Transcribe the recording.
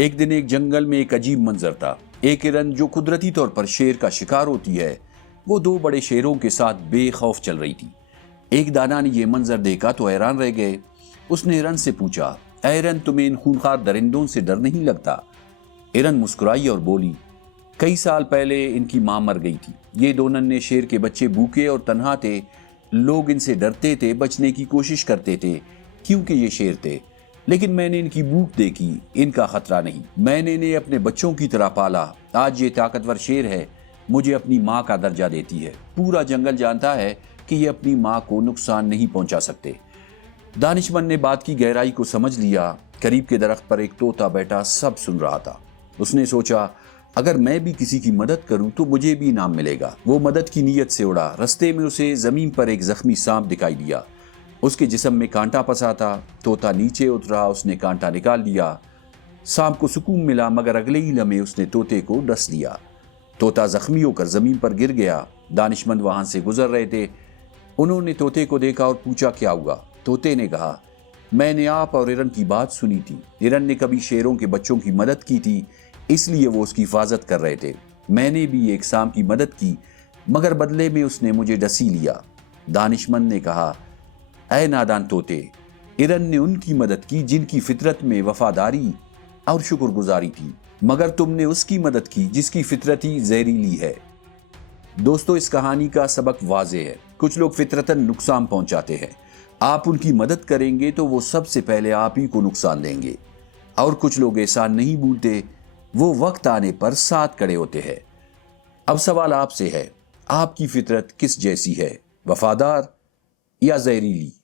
ایک دن ایک جنگل میں ایک عجیب منظر تھا۔ ایک ہرن جو قدرتی طور پر شیر کا شکار ہوتی ہے، وہ دو بڑے شیروں کے ساتھ بے خوف چل رہی تھی۔ ایک دانا نے یہ منظر دیکھا تو حیران رہ گئے۔ اس نے ہرن سے پوچھا، اے ہرن، تمہیں ان خونخوار درندوں سے ڈر نہیں لگتا؟ ہرن مسکرائی اور بولی، کئی سال پہلے ان کی ماں مر گئی تھی۔ یہ دو ننھے شیر کے بچے بھوکے اور تنہا تھے۔ لوگ ان سے ڈرتے تھے، بچنے کی کوشش کرتے تھے کیونکہ یہ شیر تھے، لیکن میں نے ان کی بھوک دیکھی، ان کا خطرہ نہیں۔ میں نے انہیں اپنے بچوں کی طرح پالا۔ آج یہ طاقتور شیر ہے، مجھے اپنی ماں کا درجہ دیتی ہے۔ پورا جنگل جانتا ہے کہ یہ اپنی ماں کو نقصان نہیں پہنچا سکتے۔ دانشمند نے بات کی گہرائی کو سمجھ لیا۔ قریب کے درخت پر ایک طوطا بیٹھا سب سن رہا تھا۔ اس نے سوچا، اگر میں بھی کسی کی مدد کروں تو مجھے بھی انعام ملے گا۔ وہ مدد کی نیت سے اڑا۔ رستے میں اسے زمین پر ایک زخمی سانپ دکھائی دیا۔ اس کے جسم میں کانٹا پھنسا تھا۔ طوطا نیچے اترا، اس نے کانٹا نکال لیا۔ سانپ کو سکون ملا، مگر اگلے ہی لمحے اس نے طوطے کو ڈس لیا۔ طوطا زخمی ہو کر زمین پر گر گیا۔ دانشمند وہاں سے گزر رہے تھے۔ انہوں نے طوطے کو دیکھا اور پوچھا، کیا ہوا؟ طوطے نے کہا، میں نے آپ اور ہرن کی بات سنی تھی۔ ہرن نے کبھی شیروں کے بچوں کی مدد کی تھی، اس لیے وہ اس کی حفاظت کر رہے تھے۔ میں نے بھی ایک سانپ کی مدد کی، مگر بدلے میں اس نے مجھے ڈسی لیا۔ دانشمند نے کہا، اے نادان طوطے، ہرن نے ان کی مدد کی جن کی فطرت میں وفاداری اور شکر گزاری تھی، مگر تم نے اس کی مدد کی جس کی فطرت ہی زہریلی ہے۔ دوستو، اس کہانی کا سبق واضح ہے۔ کچھ لوگ فطرتاً نقصان پہنچاتے ہیں۔ آپ ان کی مدد کریں گے تو وہ سب سے پہلے آپ ہی کو نقصان دیں گے۔ اور کچھ لوگ احسان نہیں بھولتے، وہ وقت آنے پر ساتھ کھڑے ہوتے ہیں۔ اب سوال آپ سے ہے، آپ کی فطرت کس جیسی ہے، وفادار یا زہریلی؟